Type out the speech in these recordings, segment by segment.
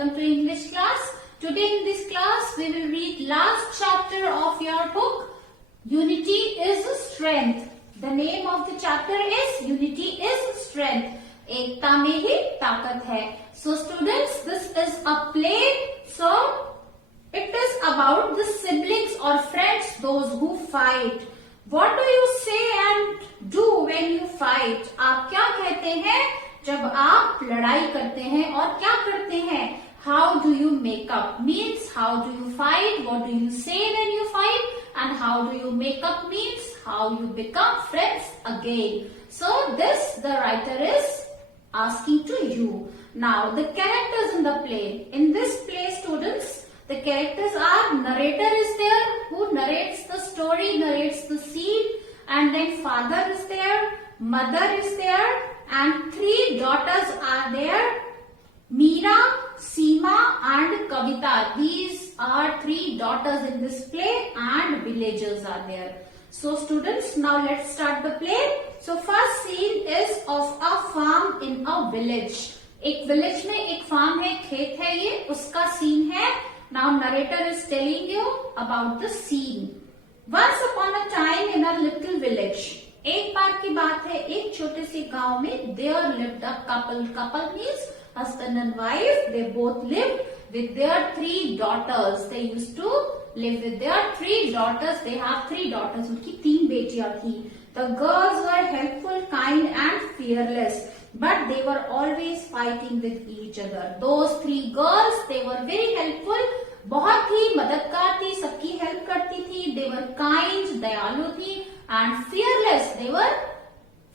welcome to English class. Today in this class we will read last chapter of your book. Unity is strength. The name of the chapter is Unity is strength. एकता में ही ताकत है. So students, this is a play. So it is about the siblings or friends, those who fight. What do you say and do when you fight? आप क्या कहते हैं जब आप लड़ाई करते हैं और क्या करते हैं? How do you make up means how do you fight? What do you say when you fight? And how do you make up means how you become friends again. So this the writer is asking to you. Now the characters in the play. In this play, students, the characters are narrator is there who narrates the story, narrates the scene, and then father is there, mother is there, and three daughters are there, Meera, Seema and Kavita. These are three daughters in this play and villagers are there. So students, now let's start the play. So first scene is of a farm in a village. एक village में एक farm है, खेत है ये, उसका scene है. Now narrator is telling you about the scene. Once upon a time in a little village. एक बार की बात है, एक छोटे से गांव में there lived a couple. Couple means husband and wife. They both lived with their three daughters. They used to live with their three daughters. They have three daughters. उनकी तीन बेटियां थी. The girls were helpful, kind and fearless. But they were always fighting with each other. Those three girls, they were very helpful. बहुत ही मददगार थी, सबकी help करती थी. They were kind, दयालु थी. And fearless, they were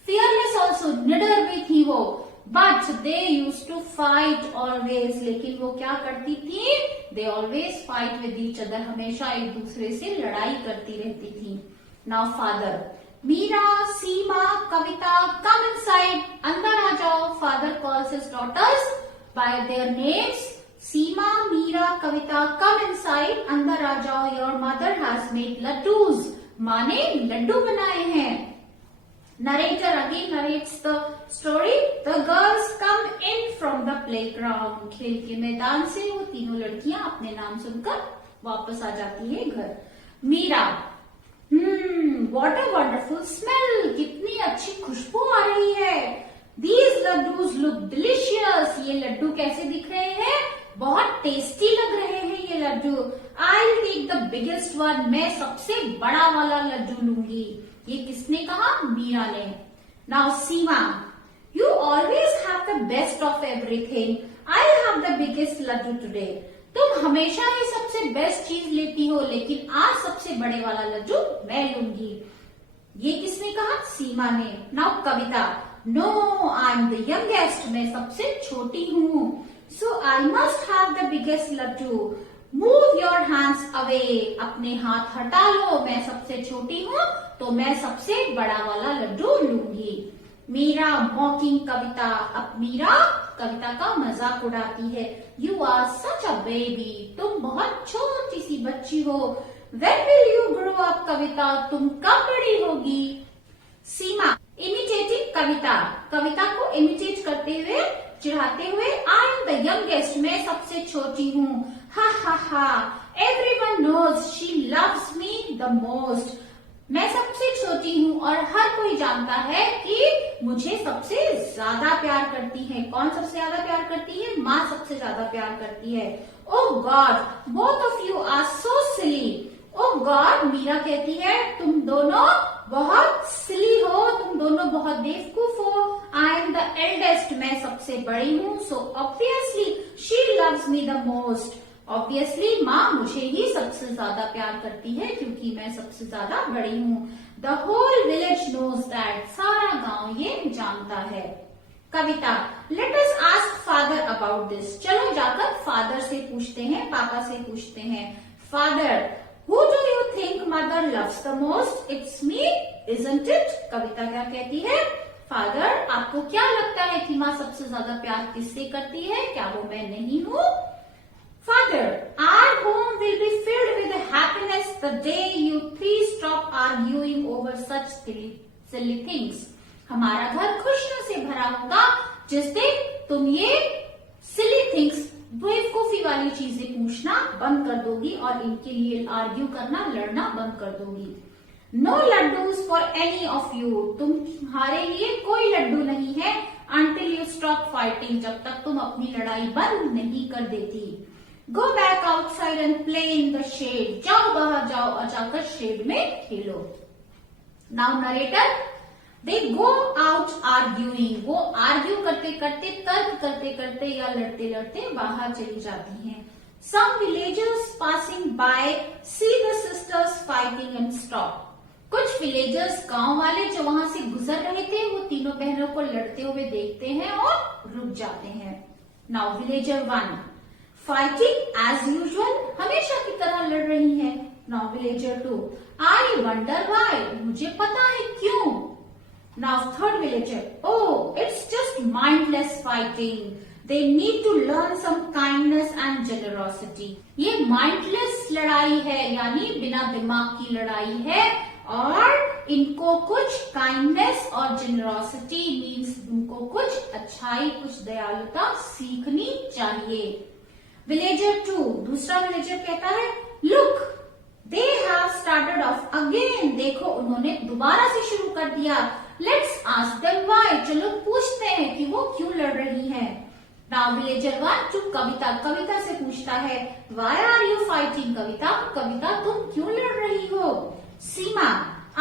fearless also, निडर भी थी वो. But they used to fight always. लेकिन वो क्या करती थी? They always fight with each other. हमेशा एक दूसरे से लड़ाई करती रहती थी. Now father. Meera, Seema, Kavita, come inside. अंदर आ जाओ. Father calls his daughters by their names. Seema, Meera, Kavita, come inside. अंदर आ जाओ. Your mother has made laddus. माँ ने लड्डू बनाए हैं. Narrator again narrates the story. The girls come in from the playground. खेल के मैदान से वो तीनों लड़कियां अपने नाम सुनकर वापस आ जाती है घर. Meera. What a wonderful smell. कितनी अच्छी खुशबू आ रही है. These laddus look delicious. ये लड्डू कैसे दिख रहे हैं? बहुत टेस्टी लग रहे हैं ये Laddu. I'll take the biggest one. मैं सबसे बड़ा वाला लड्डू लूंगी. ये किसने कहा? मीरा ने. Now Seema, you always have the best of everything. I have the biggest laddu today. तुम हमेशा ही सबसे बेस्ट चीज लेती हो, लेकिन आज सबसे बड़े वाला लड्डू मैं लूंगी. ये किसने कहा? सीमा ने. Now Kavita. No, I'm the youngest. मैं सबसे छोटी हूँ. So I must have the biggest laddu. Move your hands away. अपने हाथ हटा लो. मैं सबसे छोटी हूँ तो मैं सबसे बड़ा वाला लड्डू लूंगी. मीरा मॉकिंग कविता. अब मीरा कविता का मजाक उड़ाती है. You are such a baby. तुम बहुत छोटी सी बच्ची हो. When will you grow up कविता? तुम कब बड़ी होगी? सीमा इमिटेटिंग कविता. कविता को इमिटेट करते हुए, चिढ़ाते हुए. I am the youngest. मैं सबसे छोटी हूँ. Ha ha ha. Everyone knows she loves me the most. मैं सबसे छोटी हूँ और हर कोई जानता है कि मुझे सबसे ज्यादा प्यार करती है. कौन सबसे ज्यादा प्यार करती है? माँ सबसे ज्यादा प्यार करती है. Oh god, both of you are so silly. Oh god, Meera कहती है, तुम दोनों बहुत सिली हो, तुम दोनों बहुत बेवकूफ हो. आई एम द एल्डेस्ट. मैं सबसे बड़ी हूँ. So obviously she loves me the most. Obviously माँ मुझे ही सबसे ज्यादा प्यार करती है क्योंकि मैं सबसे ज्यादा बड़ी हूँ. The whole village knows that. सारा गांव ये जानता है. Kavita. Let us ask father about this. चलो जाकर फादर से पूछते हैं, पापा से पूछते हैं. Father. Who do you think mother loves the most? It's me, isn't it? Kavita क्या कहती है? फादर, आपको क्या लगता है कि माँ सबसे ज्यादा प्यार किससे करती है? क्या वो मैं नहीं हूँ? Father, our home will be filled with happiness the day you three stop arguing over such silly things. हमारा घर खुशियों से भरा होगा जिस दिन तुम ये सिली थिंग्स, बेवकूफी वाली चीजें पूछना बंद कर दोगी और इनके लिए आर्ग्यू करना, लड़ना बंद कर दोगी। No laddoos for any of you, तुम्हारे लिए कोई लड्डू नहीं है until you stop fighting, जब तक तुम अपनी लड़ाई बंद नहीं कर देती। Go back outside and play in the shade, जाओ बाहर जाओ और जाकर शेड में खेलो। Now narrator, they go out arguing, वो आर्ग्यू करते करते, तर्क करते करते या लड़ते लड़ते बाहर चली जाती हैं। Some villagers passing by see the sisters fighting and stop, कुछ विलेजर्स गांव वाले जो वहां से गुजर रहे थे वो तीनों बहनों को लड़ते हुए देखते हैं और रुक जाते हैं। Now villager 1, fighting as usual, हमेशा की तरह लड़ रही है। Now villager 2, I wonder why, मुझे पता है क्यों। Now third villager, oh it's just mindless fighting, they need to learn some kindness and generosity, ये माइंडलेस लड़ाई है यानी बिना दिमाग की लड़ाई है और इनको कुछ काइंडनेस और जेनरोसिटी मीन्स उनको कुछ अच्छाई, कुछ दयालुता सीखनी चाहिए। विलेजर 2, दूसरा विलेजर कहता है, look they have started off again, देखो उन्होंने दोबारा से शुरू कर दिया। लेट्स आस्क देम व्हाई, चलो पूछते हैं कि वो क्यों लड़ रही हैं। नाउ विलेजर 1 टू कविता, कविता से पूछता है, व्हाई आर यू फाइटिंग कविता, कविता तुम क्यों लड़ रही हो। Seema,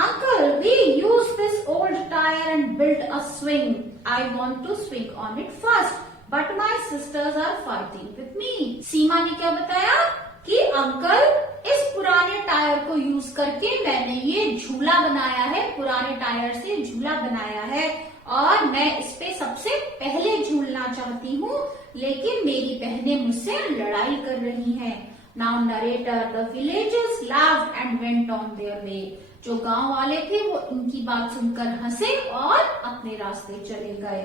uncle, we use this old tire and built a swing. I want to swing on it first, but my sisters are fighting with me. सीमा ने क्या बताया कि अंकल इस पुराने टायर को यूज करके मैंने ये झूला बनाया है, पुराने टायर से झूला बनाया है और मैं इस पे सबसे पहले झूलना चाहती हूँ, लेकिन मेरी बहनें मुझसे लड़ाई कर रही हैं। Now narrator, the villagers laughed and went on their way. जो गांव वाले थे वो इनकी बात सुनकर हंसे और अपने रास्ते चले गए।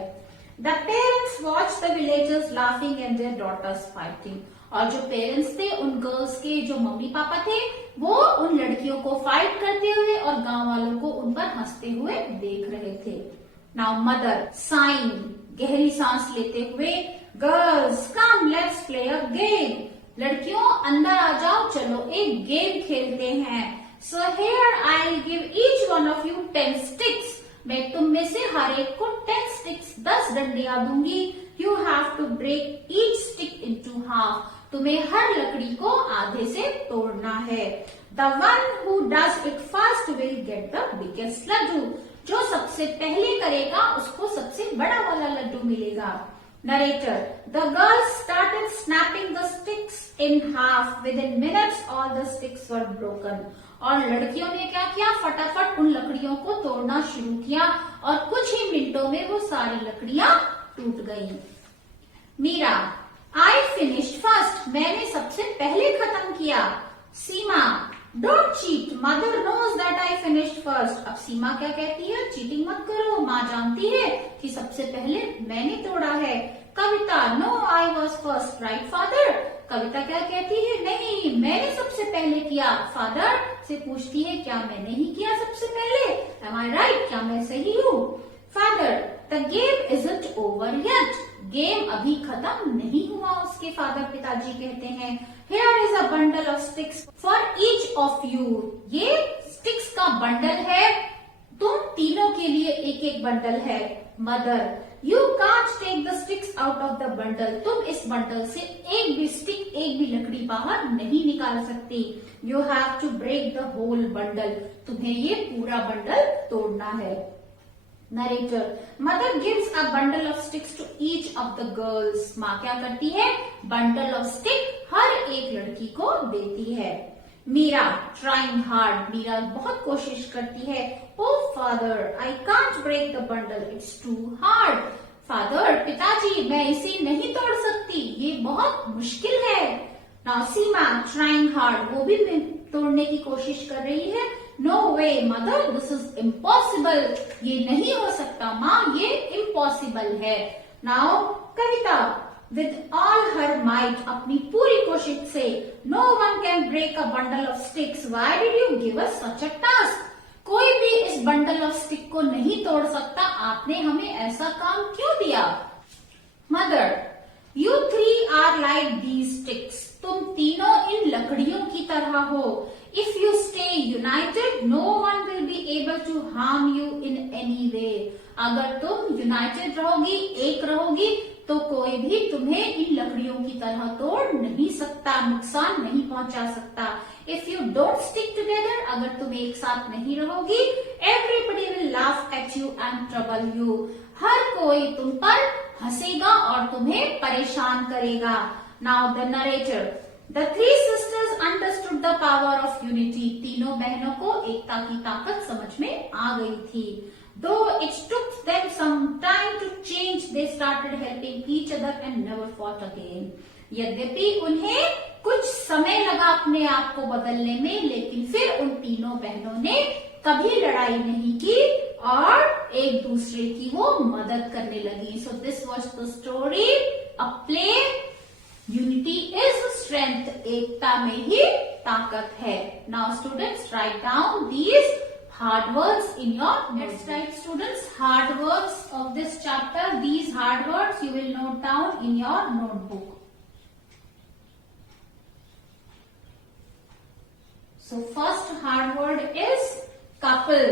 The parents watched the villagers laughing and their daughters fighting. और जो पेरेंट्स थे उन गर्ल्स के जो मम्मी पापा थे वो उन लड़कियों को फाइट करते हुए और गांव वालों को उन पर हंसते हुए देख रहे थे। Now mother, sign, गहरी सांस लेते हुए, girls come let's play a game, लड़कियों अंदर आ जाओ चलो एक गेम खेलते हैं। So here I give each one of you 10 sticks, मैं तुम में से हर एक को 10 स्टिक्स 10 डंडियां दूंगी। You have to break each stick into half, तुम्हें हर लकड़ी को आधे से तोड़ना है। The one who does it first will get the biggest laddoo, जो सबसे पहले करेगा उसको सबसे बड़ा वाला लड्डू मिलेगा। Narrator, the girls started snapping the sticks in half. Within minutes, all the sticks were broken. और लड़कियों ने क्या किया, फटाफट उन लकड़ियों को तोड़ना शुरू किया और कुछ ही मिनटों में वो सारी लकड़ियां टूट गईं। Meera, I finished first. मैंने सबसे पहले खत्म किया। सीमा, Don't cheat. Mother knows that I finished first. अब सीमा क्या कहती है, चीटिंग मत करो, माँ जानती है कि सबसे पहले मैंने तोड़ा है। कविता, No, I was first, right father? कविता क्या कहती है, नहीं मैंने सबसे पहले किया। फादर से पूछती है, क्या मैंने ही किया सबसे पहले? Am I right? क्या मैं सही हूँ? Father, The game isn't over yet. Game अभी खत्म नहीं हुआ, उसके फादर पिताजी कहते हैं। Here is a bundle of sticks for each of you. ये स्टिक्स का बंडल है, तुम तीनों के लिए एक एक बंडल है। Mother, You can't take the sticks out of the bundle. तुम इस बंडल से एक भी स्टिक, एक भी लकड़ी बाहर नहीं निकाल सकती। You have to break the whole bundle. तुम्हें ये पूरा बंडल तोड़ना है। Narrator, Mother gives a bundle of sticks to each of the girls. माँ क्या करती है, bundle of stick हर एक लड़की को देती है। Meera, trying hard. मीरा बहुत कोशिश करती है। Oh father, I can't break the bundle. It's too hard. Father, पिताजी मैं इसे नहीं तोड़ सकती, ये बहुत मुश्किल है। Now सीमा, trying hard. वो भी तोड़ने की कोशिश कर रही है। No way, mother, this is impossible. ये नहीं हो सकता माँ, ये impossible है। Now Kavita, with all her might, अपनी पूरी कोशिश से, no one can break a bundle of sticks. Why did you give us such a task? कोई भी इस बंडल ऑफ स्टिक को नहीं तोड़ सकता, आपने हमें ऐसा काम क्यों दिया? Mother, you like these sticks, तुम तीनों इन लकड़ियों की तरह हो. If you stay united no one will be able to harm you in any way. अगर तुम यूनाइटेड रहोगी, एक रहोगी, तो कोई भी तुम्हें इन लकड़ियों की तरह तोड़ नहीं सकता, नुकसान नहीं पहुंचा सकता. If you don't stick together, अगर तुम एक साथ नहीं रहोगी, everybody will laugh at you and trouble you. हर कोई तुम पर हंसेगा और तुम्हें परेशान करेगा. Now the narrator. The three sisters understood the power of unity. तीनों बहनों को एकता की ताकत समझ में आ गई थी. Though it took them some time to change, they started helping each other and never fought again. यद्यपि उन्हें कुछ समय लगा अपने आप को बदलने में, लेकिन फिर उन तीनों बहनों ने कभी लड़ाई नहीं की और एक दूसरे की वो मदद करने लगी. So this was the story, a play. Unity is strength. एकता में ही ताकत है. Now students, write down these hard words in your notes. Let's write, students, hard words of this chapter. These hard words you will note down in your notebook. So first hard word is couple.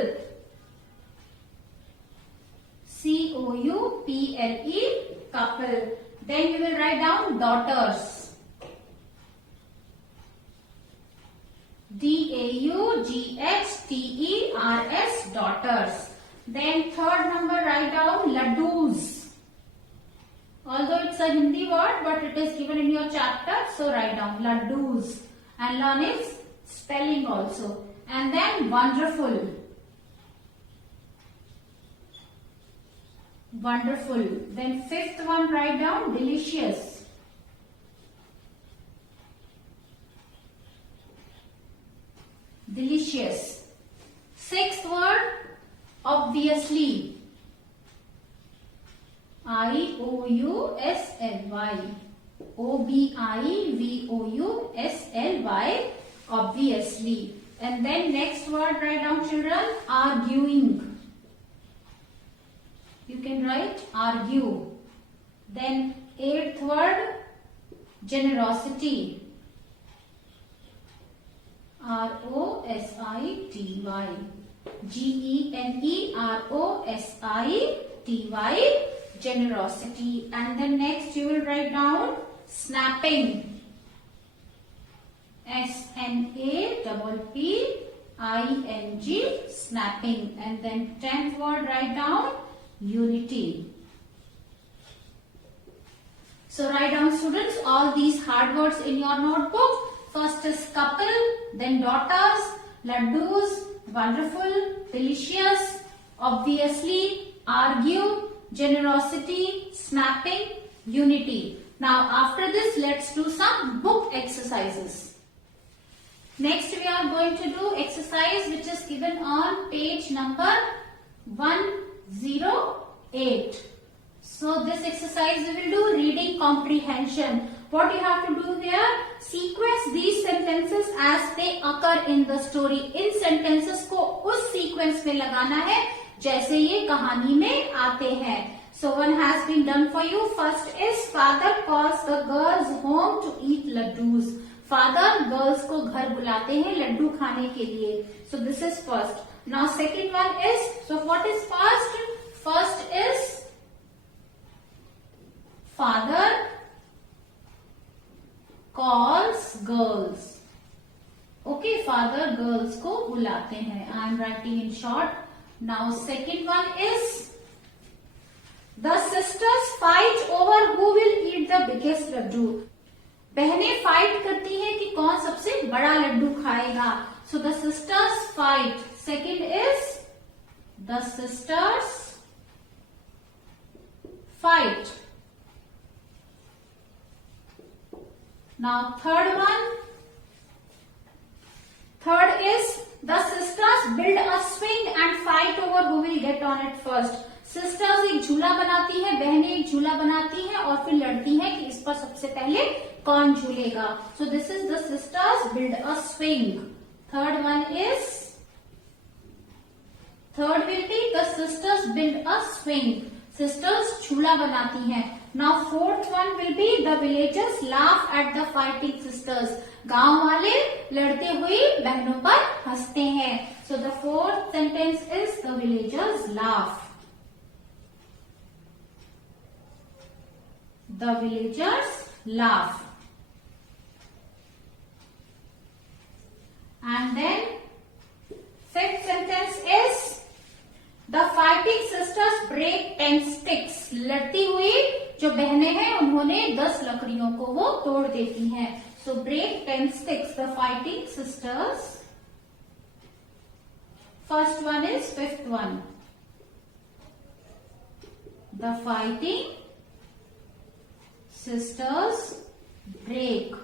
C-O-U-P-L-E, couple. Then you will write down daughters. D-A-U-G-H-T-E-R-S, daughters. Then third number, write down laddus. Although it's a Hindi word, but it is given in your chapter, so write down laddus. And learn its spelling also. And then wonderful. Wonderful. Then fifth one, write down delicious. Delicious. Sixth word, obviously. I-O-U-S-L-Y. O-B-I-V-O-U-S-L-Y. Obviously. And then next word, write down, children, arguing. You can write argue. Then eighth word, generosity. R-O-S-I-T-Y. G-E-N-E-R-O-S-I-T-Y. Generosity. And then next you will write down snapping. S-N-A-P-P-I-N-G. Snapping. And then 10th word, write down unity. So write down, students, all these hard words in your notebook. First is couple, then daughters, laddus, wonderful, delicious, obviously, argue, generosity, snapping, unity. Now after this, let's do some book exercises. Next we are going to do exercise which is given on page number 108. So this exercise we will do reading comprehension. What you have to do here, sequence these sentences as they occur in the story. In sentences को उस sequence में लगाना है जैसे ये कहानी में आते हैं. So one has been done for you. First is father calls the girls home to eat laddus. Father girls को घर बुलाते हैं लड्डू खाने के लिए. So this is first. Now second one is, so what is first? First is father calls girls. Okay, father girls को बुलाते हैं. I am writing in short. Now second one is the sisters fight over who will eat the biggest laddu. बहनें fight करती हैं कि कौन सबसे बड़ा लड्डू खाएगा. So the sisters fight. Second is the sisters fight. Now third one. Third is the sisters build a swing and fight over who will get on it first. Sisters एक झूला बनाती है, बहनें एक झूला बनाती हैं और फिर लड़ती हैं कि इस पर सबसे पहले कौन झूलेगा. So this is the sisters build a swing. Third one is, third will be the sisters build a swing. Sisters झूला बनाती हैं. Now fourth one will be the villagers laugh at the fighting sisters. गांव वाले लड़ते हुए बहनों पर हंसते हैं. So the fourth sentence is the villagers laugh. The villagers laugh. And then fifth sentence is the fighting sisters break 10 sticks. लड़ती हुई जो बहनें हैं उन्होंने 10 लकड़ियों को वो तोड़ देती हैं. So break 10 sticks. The fighting sisters. First one is fifth one. The fighting sisters break.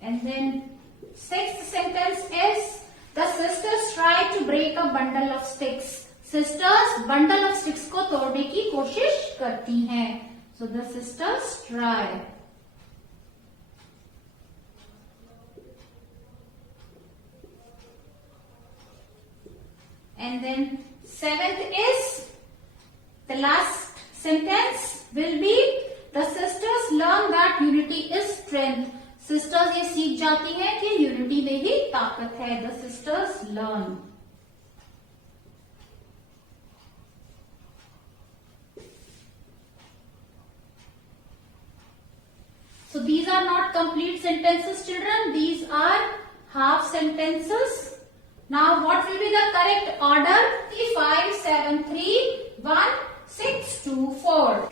And then sixth sentence is the sisters try to break a bundle of sticks. Sisters bundle of sticks को तोड़ने की कोशिश करती हैं. So the sisters try. And then seventh is the last sentence will be the sisters learn that unity is strength. Sisters ये सीख जाती हैं कि यूनिटी में ही ताकत है. The sisters learn. So these are not complete sentences, children. These are half sentences. Now what will be the correct order? 5, 7, 3, 1, 6, 2, 4.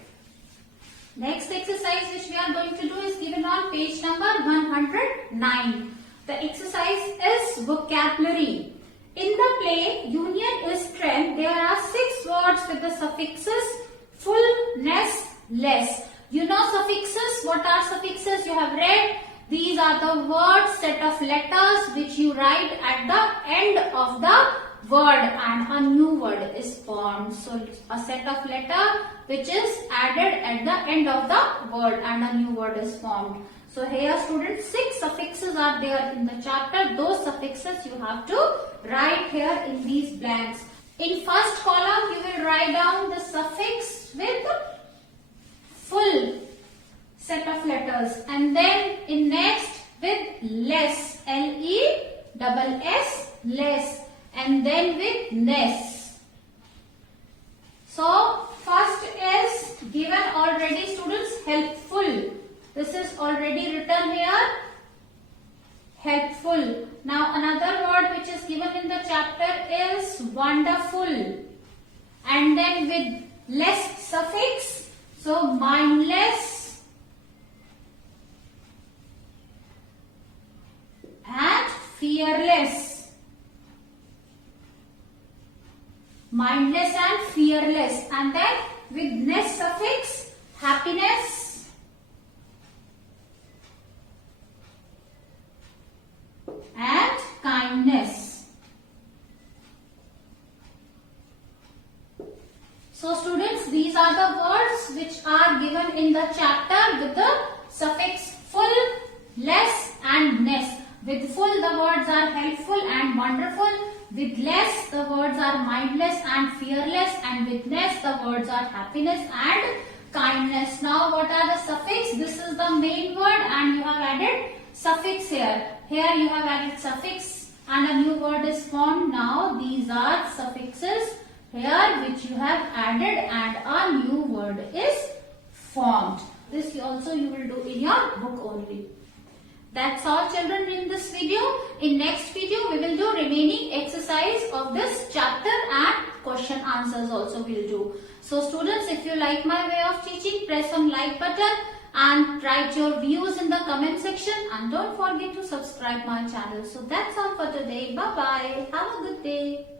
Next exercise which we are going to do is given on page number 109. The exercise is vocabulary. In the play Union is Strength, there are 6 words with the suffixes full, ness, less. You know suffixes. What are suffixes? You have read. These are the words, set of letters which you write at the end of the word and a new word is formed. So a set of letter which is added at the end of the word and a new word is formed. So here students 6 suffixes are there in the chapter. Those suffixes you have to write here in these blanks. In first column you will write down the suffix with full set of letters and then in next with less, L-E-S-S, less, and then with ness. So first is given already students helpful. This is already written here, helpful. Now another word which is given in the chapter is wonderful and then with less suffix, so mindless and fearless. Mindless and fearless, and then with ness suffix, happiness and kindness. So students, these are the words which are given in the chapter with the suffix full, less and ness. With full the words are helpful and wonderful. With less the words are mindless and fearless, and with ness the words are happiness and kindness. Now what are the suffix? This is the main word and you have added suffix here. Here you have added suffix and a new word is formed. Now these are suffixes here which you have added and a new word is formed. This also you will do in your book only. That's all children in this video. In next video we will do remaining exercise of this chapter and question answers also we'll do. So students, if you like my way of teaching, press on like button and write your views in the comment section and don't forget to subscribe my channel. So that's all for today. Bye bye. Have a good day.